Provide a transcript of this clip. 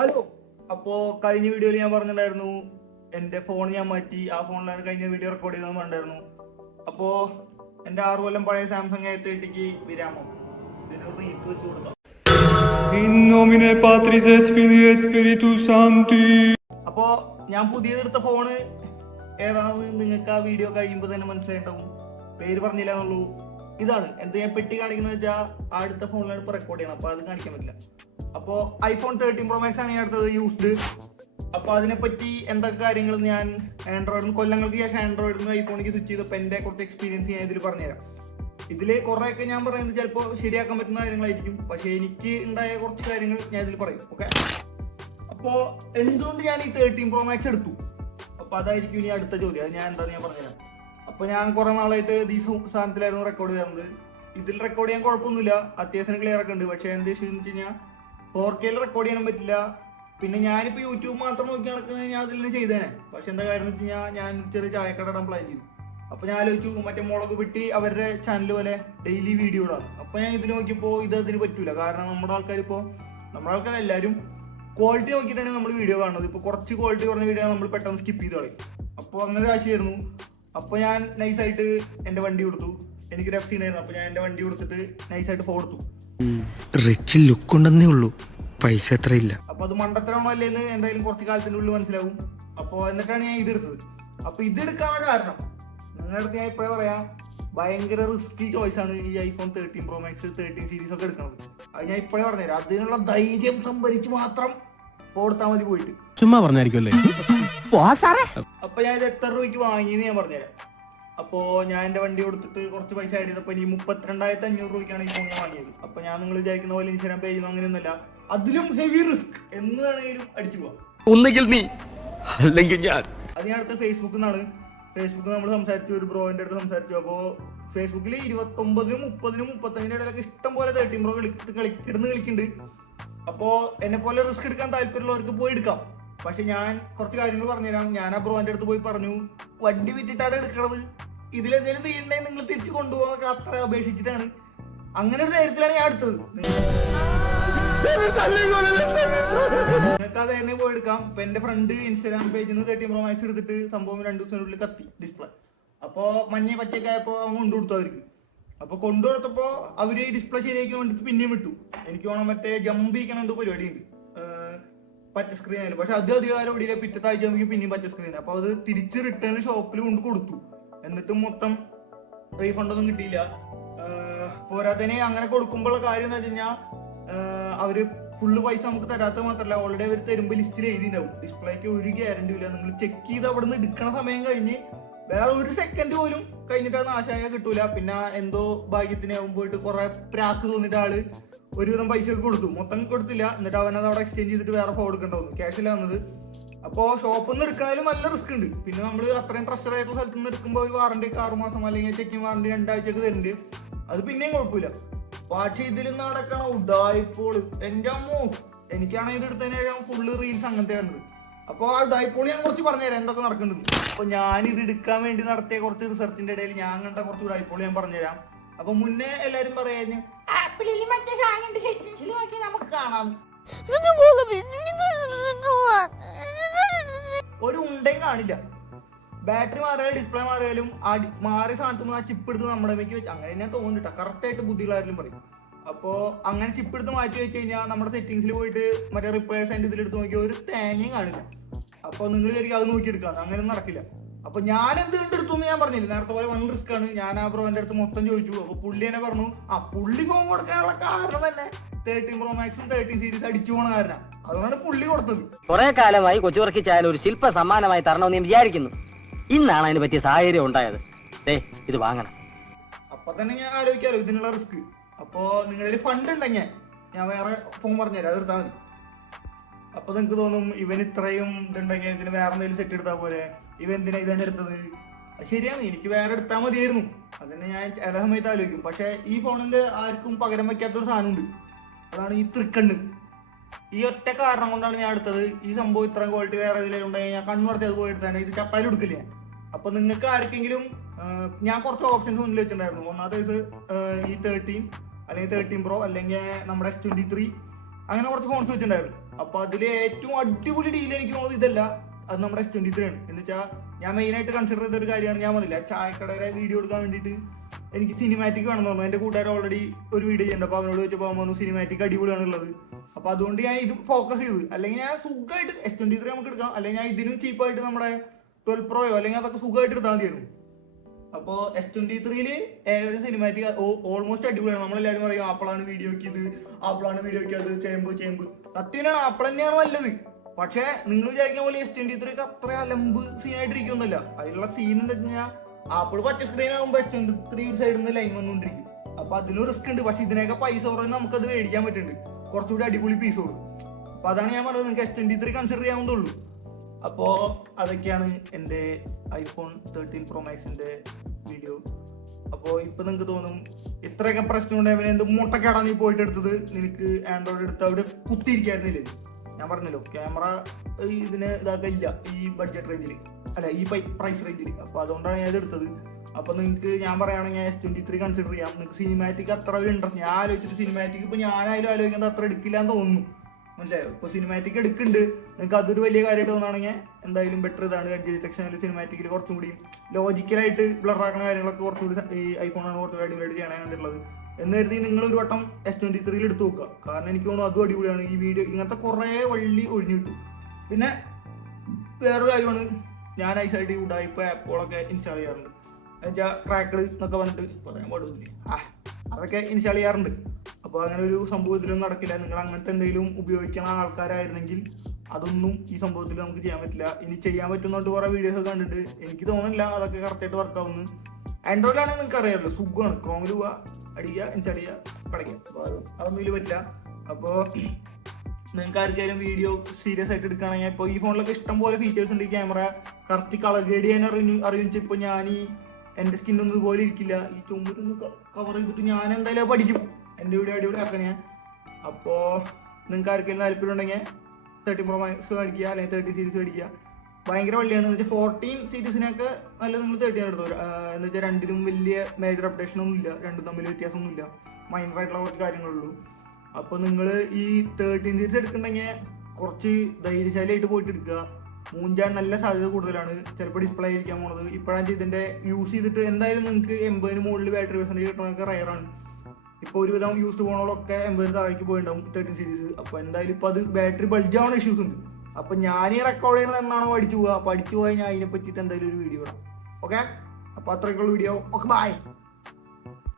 Hello. അപ്പോ കഴിഞ്ഞ വീഡിയോയിൽ ഞാൻ പറഞ്ഞിട്ടുണ്ടായിരുന്നു എന്റെ ഫോൺ ഞാൻ മാറ്റി, ആ ഫോണിലാണ് കഴിഞ്ഞ വീഡിയോ റെക്കോർഡ് ചെയ്തതെന്ന് പറഞ്ഞിട്ടുണ്ടായിരുന്നു. അപ്പോ എന്റെ 6 കൊല്ലം പഴയ സാംസങ് A30ക്ക് വിരാമം ഇതിനൊരു റീത്ത് വെച്ച് കൊടുക്കാം. In nomine Patris et Filii et Spiritus Sancti. അപ്പോ ഞാൻ പുതിയതെടുത്ത ഫോണ് ഏതാണെന്ന് നിങ്ങൾക്ക് ആ വീഡിയോ കഴിയുമ്പോൾ തന്നെ മനസ്സിലായിട്ടുണ്ടാവും. പേര് പറഞ്ഞില്ല എന്നുള്ളൂ. ഇതാണ് എന്ത് ഞാൻ പെട്ടി കാണിക്കുന്നത് വെച്ചാൽ ആ അടുത്ത ഫോണിലാണ് ഇപ്പോൾ റെക്കോർഡ് ചെയ്യണം, അപ്പോൾ അത് കാണിക്കാൻ പറ്റില്ല. അപ്പോൾ iPhone 13 Pro Max ആണ് ഞാൻ അടുത്തത് യൂസ്ഡ്. അപ്പോൾ അതിനെപ്പറ്റി എന്തൊക്കെ കാര്യങ്ങൾ ഞാൻ ആൻഡ്രോയിഡിൽ കൊല്ലങ്ങൾക്ക് ശേഷം ആൻഡ്രോയിഡിൽ നിന്ന് ഐഫോണിലേക്ക് സ്വിച്ച് ചെയ്തപ്പോൾ എൻ്റെ കുറച്ച് എക്സ്പീരിയൻസ് ഞാൻ ഇതിൽ പറഞ്ഞുതരാം. ഇതിൽ കുറേയൊക്കെ ഞാൻ പറയുന്നത് ചിലപ്പോൾ ശരിയാക്കാൻ പറ്റുന്ന കാര്യങ്ങളായിരിക്കും, പക്ഷേ എനിക്ക് ഉണ്ടായ കുറച്ച് കാര്യങ്ങൾ ഞാൻ ഇതിൽ പറയും. ഓക്കെ, അപ്പോൾ എന്തുകൊണ്ട് ഞാൻ ഈ 13 Pro Max എടുത്തു, അപ്പോൾ അതായിരിക്കും ഇനി അടുത്ത ചോദ്യം. അത് ഞാൻ എന്താണെന്ന് ഞാൻ പറഞ്ഞുതരാം. അപ്പോൾ ഞാൻ കുറേ നാളായിട്ട് ഈ സാധനത്തിലായിരുന്നു റെക്കോർഡ് ചെയ്യുന്നത്. ഇതിൽ റെക്കോർഡ് ചെയ്യാൻ കുഴപ്പമൊന്നുമില്ല, അത്യാവശ്യം ക്ലിയർ ഒക്കെ ഉണ്ട്. പക്ഷേ എന്താ ഇഷ്യൂ എന്ന് വെച്ച് കഴിഞ്ഞാൽ 4K റെക്കോർഡ് ചെയ്യാൻ പറ്റില്ല. പിന്നെ ഞാനിപ്പോൾ യൂട്യൂബ് മാത്രം നോക്കി നടക്കുന്നത് ഞാൻ അതിൽ ചെയ്തേനെ. പക്ഷെ എന്താ കാര്യം എന്ന് വെച്ച് കഴിഞ്ഞാൽ ഞാൻ ചെറിയ ചായക്കട ഇടാൻ പ്ലാൻ ചെയ്തു. അപ്പോൾ ഞാൻ ആലോചിച്ചു മറ്റേ മുളക് പെട്ടി അവരുടെ ചാനൽ പോലെ ഡെയിലി വീഡിയോ ഇടാം. അപ്പോൾ ഞാൻ ഇതിൽ നോക്കിയപ്പോൾ അതിന് പറ്റൂല. കാരണം നമ്മുടെ ആൾക്കാരെല്ലാവരും ക്വാളിറ്റി നോക്കിയിട്ടാണ് നമ്മൾ വീഡിയോ കാണുന്നത്. ഇപ്പോൾ കുറച്ച് ക്വാളിറ്റി കുറഞ്ഞ വീഡിയോ നമ്മൾ പെട്ടെന്ന് സ്കിപ്പ് ചെയ്ത് കളയും. അപ്പോൾ അങ്ങനെ ഒരു ആശയമായിരുന്നു. അപ്പോൾ ഞാൻ നൈസായിട്ട് എൻ്റെ വണ്ടി കൊടുത്തു. എനിക്കൊരു FC ഉണ്ടായിരുന്നു. അപ്പോൾ ഞാൻ എൻ്റെ വണ്ടി കൊടുത്തിട്ട് നൈസായിട്ട് ഫോൺ കൊടുത്തു. റിച്ച് ലുക്ക് ഉണ്ടെന്നേ ഉള്ളൂ, പൈസ എത്ര ഇല്ല. അപ്പൊ അത് മണ്ടത്തരമാണോ അല്ലേന്ന് എന്തായാലും കുറച്ച് കാലത്തിന്റെ ഉള്ളിൽ മനസ്സിലാവും. അപ്പോൾ എന്നിട്ടാണ് ഞാൻ ഇതെടുത്തത്. അപ്പൊ ഇതെടുക്കാനുള്ള കാരണം നിങ്ങളുടെ അടുത്ത് ഞാൻ ഇപ്പോഴേ പറയാം, ഭയങ്കര റിസ്കി ചോയ്സ് ആണ് ഈ iPhone 13 Pro Max 13 സീരീസ് ഒക്കെ എടുക്കുന്നത്. അത് ഞാൻ ഇപ്പോഴേ പറഞ്ഞുതരാം. അതിനുള്ള ധൈര്യം സംഭരിച്ച് മാത്രം കൊടുത്താൽ മതി പോയിട്ട്. ചുമ്മാ പറഞ്ഞായിരിക്കുമല്ലേ. അപ്പൊ ഞാൻ ഇത് എത്ര രൂപയ്ക്ക് വാങ്ങിയെന്ന് ഞാൻ പറഞ്ഞുതരാം. അപ്പോൾ ഞാൻ എൻ്റെ വണ്ടി കൊടുത്തിട്ട് കുറച്ച് പൈസ ആഡ് ചെയ്തപ്പോൾ ഇനി 32,500 രൂപയ്ക്കാണ് ഈ ഫോൺ വാങ്ങിയത്. അപ്പോൾ ഞാൻ നിങ്ങൾ വിചാരിക്കുന്ന പോലെ ഇൻസ്റ്റാഗ്രാം പേജിൽ അങ്ങനെയൊന്നുമല്ല, അതിലും ഹെവി റിസ്ക് എന്ന് വേണമെങ്കിലും അടിച്ചു പോവാം. ഒന്നുകിൽ നീ അല്ലെങ്കിൽ ഞാൻ. അത് ഞാൻ അടുത്ത ഫേസ്ബുക്കിൽ നിന്നാണ്. ഫേസ്ബുക്കിൽ നമ്മൾ സംസാരിച്ചു, ഒരു ബ്രോയിൻ്റെ അടുത്ത് സംസാരിച്ചു. അപ്പോൾ ഫേസ്ബുക്കിൽ 29, 30, 35 ഇടയിലൊക്കെ ഇഷ്ടം പോലെ 13 Pro കളിക്കുന്നുണ്ട്. അപ്പോൾ എന്നെ പോലെ റിസ്ക് എടുക്കാൻ താല്പര്യമുള്ളവർക്ക് പോയി എടുക്കാം. പക്ഷെ ഞാൻ കുറച്ച് കാര്യങ്ങൾ പറഞ്ഞുതരാം. ഞാൻ ആ ബ്രോന്റെ അടുത്ത് പോയി പറഞ്ഞു, വണ്ടി വിറ്റിട്ടാണ് എടുക്കണത്, ഇതിലെന്തെങ്കിലും ചെയ്യണ്ടേ നിങ്ങൾ തിരിച്ച് കൊണ്ടുപോകാനൊക്കെ അത്ര അപേക്ഷിച്ചിട്ടാണ്. അങ്ങനെ ഒരു ധൈര്യത്തിലാണ് ഞാൻ എടുത്തത്. നിങ്ങൾക്ക് അത് തന്നെ പോയി എടുക്കാം. ഇപ്പൊ എന്റെ ഫ്രണ്ട് ഇൻസ്റ്റാഗ്രാം പേജിൽ നിന്ന് 13 Pro Max എടുത്തിട്ട് സംഭവം 2 ദിവസത്തിനുള്ളിൽ കത്തി ഡിസ്പ്ലേ. അപ്പോ മഞ്ഞ പച്ചയൊക്കെ ആയപ്പോ കൊണ്ടു കൊടുത്തു അവർക്ക്. അപ്പൊ കൊണ്ടു കൊടുത്തപ്പോ അവര് ഡിസ്പ്ലേ ശരിയാക്കാൻ വേണ്ടിട്ട് പിന്നെയും വിട്ടു. എനിക്ക് വേണം മറ്റേ ജമ്പ് ചെയ്യിക്കണം എന്തോ പരിപാടിയുണ്ട്, പച്ച സ്ക്രീൻ ആയാലും. പക്ഷെ അത് അധികാരം ഓടിയില്ല. പിറ്റത്തെ ആഴ്ച നമുക്ക് പിന്നെയും പച്ച സ്ക്രീൻ. അപ്പൊ അത് തിരിച്ച് റിട്ടേൺ ഷോപ്പിൽ കൊണ്ട് കൊടുത്തു. എന്നിട്ടും മൊത്തം റീഫണ്ട് ഒന്നും കിട്ടിയില്ല. പോരാത്തന്നെ അങ്ങനെ കൊടുക്കുമ്പോഴുള്ള കാര്യം എന്ന് വെച്ച് കഴിഞ്ഞാൽ അവര് ഫുള്ള് പൈസ നമുക്ക് തരാത്ത മാത്രമല്ല, ഓൾറെഡി അവർ തരുമ്പോൾ ലിസ്റ്റിൽ എഴുതിണ്ടാവും ഡിസ്പ്ലേക്ക് ഒരു ഗ്യാരണ്ടി ഇല്ല. നിങ്ങൾ ചെക്ക് ചെയ്ത് അവിടെ നിന്ന് എടുക്കണ സമയം കഴിഞ്ഞ് വേറെ ഒരു സെക്കൻഡ് പോലും കഴിഞ്ഞിട്ട് അത് നാശമായ കിട്ടൂല. പിന്നെ എന്തോ ഭാഗ്യത്തിനാവും പോയിട്ട് കുറെ പ്രാക്ക് തോന്നിട്ട് ആള് ഒരുവിധം പൈസ കൊടുത്തു, മൊത്തം കൊടുത്തില്ല. എന്നിട്ട് അവനത് അവിടെ എക്സ്ചേഞ്ച് ചെയ്തിട്ട് വേറെ ഫോൺ എടുക്കേണ്ടി ക്യാഷില്ല വന്നത്. അപ്പോൾ ഷോപ്പിൽ നിന്ന് എടുക്കണതിലും നല്ല റിസ്ക് ഉണ്ട്. പിന്നെ നമ്മൾ അത്രയും ട്രസ്റ്റഡ് ആയിട്ടുള്ള സ്ഥലത്ത് നിന്ന് എടുക്കുമ്പോൾ ഒരു വാറണ്ടി 6 മാസം അല്ലെങ്കിൽ ചെക്കിങ് വാറണ്ടി 2 ആഴ്ചയൊക്കെ തരുന്നുണ്ട്. അത് പിന്നെയും കുഴപ്പമില്ല. പക്ഷേ ഇതിൽ നടക്കണ ഉഡായിപ്പോള് എൻ്റെ അമ്മോ. എനിക്കാണെങ്കിൽ ഇത് എടുത്തതിന് ശേഷം ഫുള്ള് റീൽസ് അങ്ങനത്തെ വരുന്നത്. അപ്പോൾ ആ ഉഡായിപ്പോൾ ഞാൻ കുറച്ച് പറഞ്ഞുതരാം എന്തൊക്കെ നടക്കുന്നുണ്ട്. അപ്പോൾ ഞാനിത് എടുക്കാൻ വേണ്ടി നടത്തിയ കുറച്ച് റിസർച്ചിന്റെ ഇടയിൽ ഞാൻ കണ്ട കുറച്ച് ഉഡായിപ്പോൾ ഞാൻ പറഞ്ഞുതരാം. അപ്പൊ മുന്നേ എല്ലാരും പറയായിരുന്നു ആപ്പിളിൽ മറ്റേ സാധനം സെറ്റിംഗ്സിൽ നോക്കി നമുക്ക് കാണാം, ഒരു ഉണ്ടയും കാണില്ല. ബാറ്ററി മാറിയാലും ഡിസ്പ്ലേ മാറിയാലും മാറിയ സാധനത്തിൽ ആ ചിപ്പ് എടുത്ത് നമ്മുടെ മേക്ക് വെച്ച് അങ്ങനെ ഞാൻ തോന്നിട്ടാ കറക്റ്റ് ആയിട്ട് ബുദ്ധികളായാലും പറയും. അപ്പോൾ അങ്ങനെ ചിപ്പ് എടുത്ത് മാറ്റി വെച്ച് കഴിഞ്ഞാൽ നമ്മുടെ സെറ്റിംഗ്സിൽ പോയിട്ട് മറ്റേ റിപ്പയർസ് അതിൻ്റെ ഇതിലെടുത്ത് നോക്കിയാൽ ഒരു തേങ്ങയും കാണില്ല. അപ്പോൾ നിങ്ങൾ ശരിക്കും അത് നോക്കിയെടുക്കാം, അങ്ങനെ നടക്കില്ല. അപ്പൊ ഞാൻ എന്ത് കണ്ടെടുത്തു എന്ന് ഞാൻ പറഞ്ഞില്ല. നേരത്തെ പോലെ വൺ റിസ്ക് ആണ്. ഞാൻ ആ ബ്രോന്റെ അടുത്ത് മൊത്തം ചോദിച്ചു. അപ്പൊ പുള്ളി എന്നെ പറഞ്ഞു, പുള്ളി ഫോൺ കൊടുക്കാനുള്ള കാരണം തന്നെ 13 Pro Max 13 സീരീസ് അടിച്ചു പോണ കാരണം. അതുകൊണ്ടാണ് പുള്ളി കൊടുത്തത്. കുറെ കാലമായി കൊച്ചുവർക്കി ചായാൽ ഒരു ശില്പ സമ്മാനമായി തരണമെന്ന് ഞാൻ വിചാരിക്കുന്നു. ഇന്നാണ് അതിന് പറ്റിയ സാഹചര്യം ഉണ്ടായത്. ഇത് വാങ്ങണം. അപ്പൊ തന്നെ ഞാൻ ആലോചിക്കാലോ ഇതിനുള്ള റിസ്ക്. അപ്പോ നിങ്ങളുടെ ഫണ്ട് ഉണ്ടെങ്കിൽ ഞാൻ വേറെ ഫോൺ പറഞ്ഞുതരാം, അത് എടുത്താൽ മതി. അപ്പൊ നിങ്ങക്ക് തോന്നും ഇവൻ ഇത്രയും ഇതുണ്ടെങ്കിൽ ഇതിന് വേറെ എന്തെങ്കിലും സെറ്റ് എടുത്താൽ പോലെ, ഇവൻ എന്തിനാ ഇതന്നെ എടുത്തത്. ശരിയാണ്, എനിക്ക് വേറെ എടുത്താൽ മതിയായിരുന്നു. അതന്നെ ഞാൻ ചില സമയത്ത് ആലോചിക്കും. പക്ഷെ ഈ ഫോണിൽ ആർക്കും പകരം വയ്ക്കാത്തൊരു സാധനമുണ്ട്, അതാണ് ഈ തൃക്കണ്ണ്. ഈ ഒറ്റ കാരണം കൊണ്ടാണ് ഞാൻ എടുത്തത്. ഈ സംഭവം ഇത്രയും ക്വാളിറ്റി വേറെ ഇതിലുണ്ടെങ്കിൽ ഞാൻ കണ്ണുടച്ച് അത് പോയി എടുത്താൽ ഇത് ചപ്പാലും എടുക്കില്ല ഞാൻ. അപ്പൊ നിങ്ങൾക്ക് ആർക്കെങ്കിലും ഞാൻ കുറച്ച് ഓപ്ഷൻസ് മുന്നിൽ വെച്ചിട്ടുണ്ടായിരുന്നു. ഒന്നാമത്തെ ഈ 13 അല്ലെങ്കിൽ 13 Pro അല്ലെങ്കിൽ നമ്മുടെ S23 അങ്ങനെ കുറച്ച് ഫോൺസ് വെച്ചിട്ടുണ്ടായിരുന്നു. അപ്പൊ അതില് ഏറ്റവും അടിപൊളി ഡീൽ എനിക്ക് തോന്നുന്നത് ഇതല്ല, അത് നമ്മുടെ S23 ആണ്. എന്ന് വെച്ചാൽ ഞാൻ മെയിൻ ആയിട്ട് കൺസിഡർ ചെയ്ത ഒരു കാര്യമാണ്, ഞാൻ പറഞ്ഞില്ല ചായക്കടയുടെ വീഡിയോ എടുക്കാൻ വേണ്ടിയിട്ട് എനിക്ക് സിനിമാറ്റിക് വേണമെന്ന് പറഞ്ഞു. എന്റെ കൂട്ടുകാർ ഓൾറെഡി ഒരു വീഡിയോ ചെയ്യുന്നുണ്ട്, അപ്പൊ അവനോട് ചോദിച്ചപ്പോൾ അവൻ പറഞ്ഞു സിനിമാറ്റിക് അടിപൊളിയാണുള്ളത്. അപ്പൊ അതുകൊണ്ട് ഞാൻ ഇത് ഫോക്കസ് ചെയ്തു. അല്ലെങ്കിൽ ഞാൻ സുഖമായിട്ട് S23 നമുക്ക് എടുക്കാം, അല്ലെങ്കിൽ ഞാൻ ഇതിനും ചീപ്പായിട്ട് നമ്മുടെ 12 Pro അല്ലെങ്കിൽ അതൊക്കെ സുഖമായിട്ട് എടുത്താൽ മതിയായിരുന്നു. അപ്പോ S23 ഏകദേശം സിനിമാറ്റിക് ഓൾമോസ്റ്റ് അടിപൊളിയാണ്. നമ്മളെല്ലാവരും പറയും ആപ്പിളാണ് വീഡിയോ ഇത്, ആപ്പിളാണ് വീഡിയോ അത്, ചേമ്പ് സത്യമാണ്, ആപ്പിൾ തന്നെയാണ് നല്ലത്. പക്ഷെ നിങ്ങൾ വിചാരിക്കുന്ന പോലെ S23 അത്ര അലമ്പ് സീനായിട്ടിരിക്കുന്നില്ല. അതിലുള്ള സീൻ എന്താ വെച്ച് കഴിഞ്ഞാൽ ആപ്പിൾ പച്ച സ്ക്രീൻ ആകുമ്പോൾ S23 ഒരു സൈഡിൽ നിന്ന് ലൈൻ വന്നുകൊണ്ടിരിക്കും. അപ്പൊ അതിലും റിസ്ക് ഉണ്ട്. പക്ഷെ ഇതിനൊക്കെ പൈസ കുറഞ്ഞ് നമുക്കത് മേടിക്കാൻ പറ്റുന്നുണ്ട്, കുറച്ചുകൂടി അടിപൊളി പീസോട്. അപ്പൊ അതാണ് ഞാൻ പറഞ്ഞത്, നിങ്ങൾക്ക് S23 കൺസിഡർ ചെയ്യാവുന്നതുള്ളൂ. അപ്പോ അതൊക്കെയാണ് എൻ്റെ iPhone 13 Pro Maxന്റെ വീഡിയോ. അപ്പോൾ ഇപ്പൊ നിങ്ങൾക്ക് തോന്നും ഇത്രയൊക്കെ പ്രശ്നം ഉണ്ടായവനെ എന്ത് മുട്ടക്കാടാ നീ പോയിട്ട് എടുത്തത്, നിനക്ക് ആൻഡ്രോയിഡ് എടുത്ത് അവിടെ കുത്തിയിരിക്കായിരുന്നില്ലേ? ഞാൻ പറഞ്ഞല്ലോ ക്യാമറ ഇതിന് ഇതാക്കാൻ ഇല്ല ഈ ബഡ്ജറ്റ് റേഞ്ചിൽ, അല്ല ഈ പ്രൈസ് റേഞ്ചിൽ. അപ്പൊ അതുകൊണ്ടാണ് ഞാൻ ഇത് എടുത്തത്. അപ്പൊ നിങ്ങൾക്ക് ഞാൻ പറയുകയാണെങ്കിൽ S23 കൺസിഡർ ചെയ്യാം. നിങ്ങൾക്ക് സിനിമാറ്റിക് അത്ര ഒരു ഇൻട്രസ്റ്റ്, ഞാൻ ആലോചിച്ചിട്ട് സിനിമാറ്റിക് ഇപ്പൊ ഞാനായാലും ആലോചിക്കുന്നത് അത്ര എടുക്കില്ല എന്ന് തോന്നുന്നു. മനസ്സിലായോ? ഇപ്പൊ സിനിമാറ്റിക് എടുക്കുന്നുണ്ട്, നിങ്ങൾക്ക് അതൊരു വലിയ കാര്യമായിട്ട് തോന്നുകയാണെങ്കിൽ എന്തായാലും ബെറ്റർ ഇതാണ്. എഡ്ജ് ഡിറ്റക്ഷനിൽ സിനിമാറ്റിക്കിൽ കുറച്ചും കൂടി ലോജിക്കലായിട്ട് ബ്ലർ ആക്കുന്ന കാര്യങ്ങളൊക്കെ കുറച്ചുകൂടി ഈ ഐഫോണാണ് കുറച്ചുകൂടി അടിപൊളിയായിട്ട് ചെയ്യാൻ കണ്ടിട്ടുള്ളത്. എന്ന് കരുതി നിങ്ങൾ ഒരു വട്ടം S23 എടുത്ത് നോക്കുക. കാരണം എനിക്ക് തോന്നുന്നു അതും അടിപൊളിയാണ്. ഈ വീഡിയോ ഇങ്ങനത്തെ കുറേ വള്ളി ഒഴിഞ്ഞു കിട്ടും. പിന്നെ വേറൊരു കാര്യമാണ്, ഞാൻ ഐസായിട്ട് ഉടായിപ്പ് ആപ്പുകളൊക്കെ ഇൻസ്റ്റാൾ ചെയ്യാറുണ്ട്. എന്നുവെച്ചാൽ ക്രാക്കഡ് എന്നൊക്കെ പറഞ്ഞിട്ട് പറയാൻ പാടില്ല, അതൊക്കെ ഇൻസ്റ്റാൾ ചെയ്യാറുണ്ട്. അപ്പോൾ അങ്ങനെ ഒരു സംഭവത്തിലൊന്നും നടക്കില്ല. നിങ്ങൾ അങ്ങനത്തെ എന്തെങ്കിലും ഉപയോഗിക്കുന്ന ആൾക്കാരായിരുന്നെങ്കിൽ അതൊന്നും ഈ സംഭവത്തിൽ നമുക്ക് ചെയ്യാൻ പറ്റില്ല. ഇനി ചെയ്യാൻ പറ്റുന്നോട്ട് കുറേ വീഡിയോസ് ഒക്കെ കണ്ടിട്ട് എനിക്ക് തോന്നുന്നില്ല അതൊക്കെ കറക്റ്റായിട്ട് വർക്കാവുന്നു. ആൻഡ്രോയിഡിലാണെങ്കിൽ നിങ്ങൾക്ക് അറിയാമല്ലോ, സുഖമാണ്. ക്രോമിൽ പോവുക, അടിക്കുക, ഇൻസ്റ്റാൾ ചെയ്യുക, പഠിക്കുക. അപ്പോൾ അതൊന്നും ഇതിൽ പറ്റില്ല. അപ്പോൾ നിങ്ങൾക്ക് ആർക്കെങ്കിലും വീഡിയോ സീരിയസ് ആയിട്ട് എടുക്കുകയാണെങ്കിൽ ഇപ്പോൾ ഈ ഫോണിലൊക്കെ ഇഷ്ടം പോലെ ഫീച്ചേഴ്സ് ഉണ്ട്. ഈ ക്യാമറ കറക്റ്റ് കളർ ഗ്രേഡ് ചെയ്യാൻ അറിയിച്ചു. ഇപ്പോൾ ഞാൻ ഈ എൻ്റെ സ്കിന്നൊന്നും ഇതുപോലെ ഇരിക്കില്ല, ഈ ചുമരൊന്ന് കവർ ചെയ്തിട്ട് ഞാൻ എന്തായാലും പഠിക്കും. എൻ്റെ വീഡിയോ അടിപൊളി ആക്കാൻ ഞാൻ. അപ്പോൾ നിങ്ങൾക്ക് ആർക്കെങ്കിലും താല്പര്യം ഉണ്ടെങ്കിൽ 13 Pro Max മേടിക്കുക, അല്ലെങ്കിൽ 30 സീരീസ് മേടിക്കുക. ഭയങ്കര വള്ളിയാണ്. എന്ന് വെച്ചാൽ 14 സീരീസിനൊക്കെ നല്ല നിങ്ങൾ 30 എടുത്തു. എന്ന് വെച്ചാൽ രണ്ടിനും വലിയ മേജർ അപ്ഡേഷൻ ഒന്നും ഇല്ല, രണ്ടും തമ്മിൽ വ്യത്യാസമൊന്നുമില്ല, മൈനറായിട്ടുള്ള കുറച്ച് കാര്യങ്ങളുള്ളൂ. അപ്പോൾ നിങ്ങൾ ഈ 13 സീരീസ് എടുക്കുന്നുണ്ടെങ്കിൽ കുറച്ച് ധൈര്യശാലിയായിട്ട് പോയിട്ട് എടുക്കുക. മൂഞ്ചാൻ നല്ല സാധ്യത കൂടുതലാണ്. ചിലപ്പോൾ ഡിസ്പ്ലേ ആയിരിക്കാൻ പോണത്. ഇപ്പോഴാണ് ഇതിൻ്റെ യൂസ് ചെയ്തിട്ട് എന്തായാലും നിങ്ങൾക്ക് 80 മുകളിൽ ബാറ്ററി പെർസെൻറ്റേജ് കിട്ടണമൊക്കെ റയറാണ്. ഇപ്പോൾ ഒരുവിധം യൂസ്ഡ് ഫോണുകളൊക്കെ 80 താഴേക്ക് പോയിട്ടുണ്ടാവും 13 സീരീസ്. അപ്പോൾ എന്തായാലും ഇപ്പോൾ അത് ബാറ്ററി ബൾജാവുന്ന ഇഷ്യൂസ് ഉണ്ട്. അപ്പോൾ ഞാൻ ഈ റെക്കോർഡ് ചെയ്യുന്നത് എന്നാണോ പഠിച്ചു പോവുക, പഠിച്ചു പോയാൽ ഞാൻ അതിനെ പറ്റിയിട്ട് എന്തായാലും ഒരു വീഡിയോ ഇടാം. ഓക്കെ, അപ്പോൾ അത്രയ്ക്കുള്ള വീഡിയോ. Okay, by.